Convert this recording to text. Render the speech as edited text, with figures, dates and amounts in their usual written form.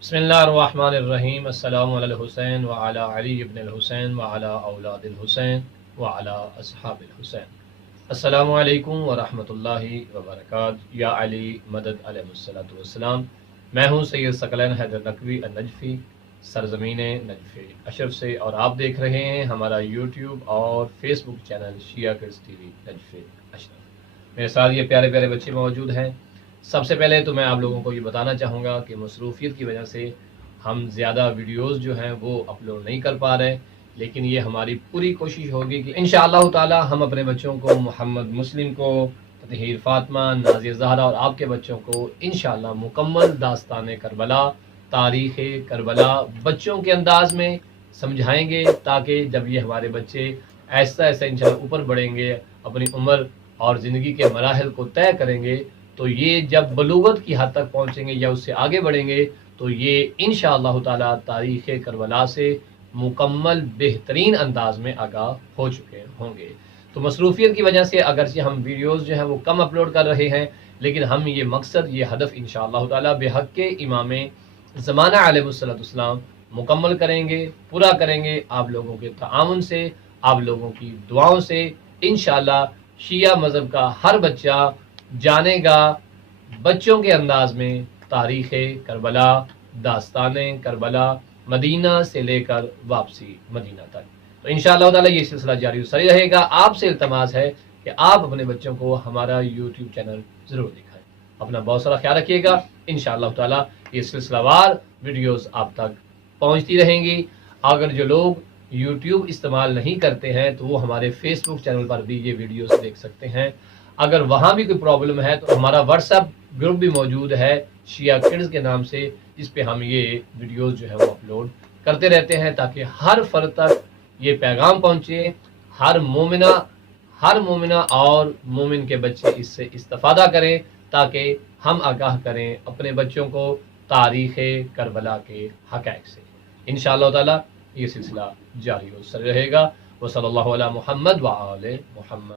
बिस्मिल्लाहिर्रहमानिर्रहीम। अस्सलामु अला हुसैन व अला अली इब्न हुसैन व अला औलादिल हुसैन व अला अस्हाबिल हुसैन। अस्सलामु अलैकुम व रहमतुल्लाहि व बरकातहू। या अली मदद अलैहिस्सलातु वस्सलाम। मैं हूँ सैयद सकलैन हैदर नकवी अन-नजफ़ी, सरज़मीन नजफ़ अशरफ से, और आप देख रहे हैं हमारा यूट्यूब और फेसबुक चैनल शिया किड्स टीवी नजफ़ अशरफ। मेरे साथ ये प्यारे प्यारे बच्चे मौजूद हैं। सबसे पहले तो मैं आप लोगों को ये बताना चाहूँगा कि मसरूफ़ियत की वजह से हम ज़्यादा वीडियोस जो हैं वो अपलोड नहीं कर पा रहे, लेकिन ये हमारी पूरी कोशिश होगी कि इंशाअल्लाह ताला हम अपने बच्चों को, मोहम्मद मुस्लिम को, तहीर फ़ातिमा, नाज़िया ज़हरा और आपके बच्चों को इंशाअल्लाह मुकम्मल दास्तान करबला, तारीख़ करबला बच्चों के अंदाज़ में समझाएंगे, ताकि जब ये हमारे बच्चे ऐसा ऐसा इंशाअल्लाह ऊपर बढ़ेंगे, अपनी उम्र और ज़िंदगी के मराहिल को तय करेंगे, तो ये जब बलूगत की हद तक पहुँचेंगे या उससे आगे बढ़ेंगे, तो ये इंशाअल्लाह ताला तारीख़ करबला से मुकम्मल बेहतरीन अंदाज में आगाह हो चुके होंगे। तो मसरूफ़ियत की वजह से अगरचे हम वीडियोस जो हैं वो कम अपलोड कर रहे हैं, लेकिन हम ये मकसद, ये हदफ इंशाअल्लाह ताला बेहक़ इमाम ज़माना अलैहिस्सलाम मुकम्मल करेंगे, पूरा करेंगे। आप लोगों के ताआवुन से, आप लोगों की दुआओं से इंशाअल्लाह शिया मज़हब का हर बच्चा जानेगा बच्चों के अंदाज में तारीख़ करबला, दास्तान करबला, मदीना से लेकर वापसी मदीना तक। तो इंशाअल्लाह ताला ये सिलसिला जारी सरी रहेगा। आपसे इल्तमास है कि आप अपने बच्चों को हमारा यूट्यूब चैनल ज़रूर दिखाएं। अपना बहुत सारा ख्याल रखिएगा। इंशाअल्लाह ताला ये सिलसिलावार वीडियोस आप तक पहुँचती रहेंगी। अगर जो लोग यूट्यूब इस्तेमाल नहीं करते हैं तो वो हमारे फेसबुक चैनल पर भी ये वीडियोस देख सकते हैं। अगर वहाँ भी कोई प्रॉब्लम है तो हमारा व्हाट्सएप ग्रुप भी मौजूद है शिया किड्स के नाम से, जिस पे हम ये वीडियोस जो है वो अपलोड करते रहते हैं, ताकि हर फर्द तक ये पैगाम पहुँचे, हर मोमिना और मोमिन के बच्चे इससे इस्तेफादा करें, ताकि हम आगाह करें अपने बच्चों को तारीख़ करबला के हक़ाइक़ से। इंशाअल्लाह ताला ये सिलसिला जारी हो रहेगा। वसल्लल्लाहु अला मुहम्मद व आले मुहम्मद।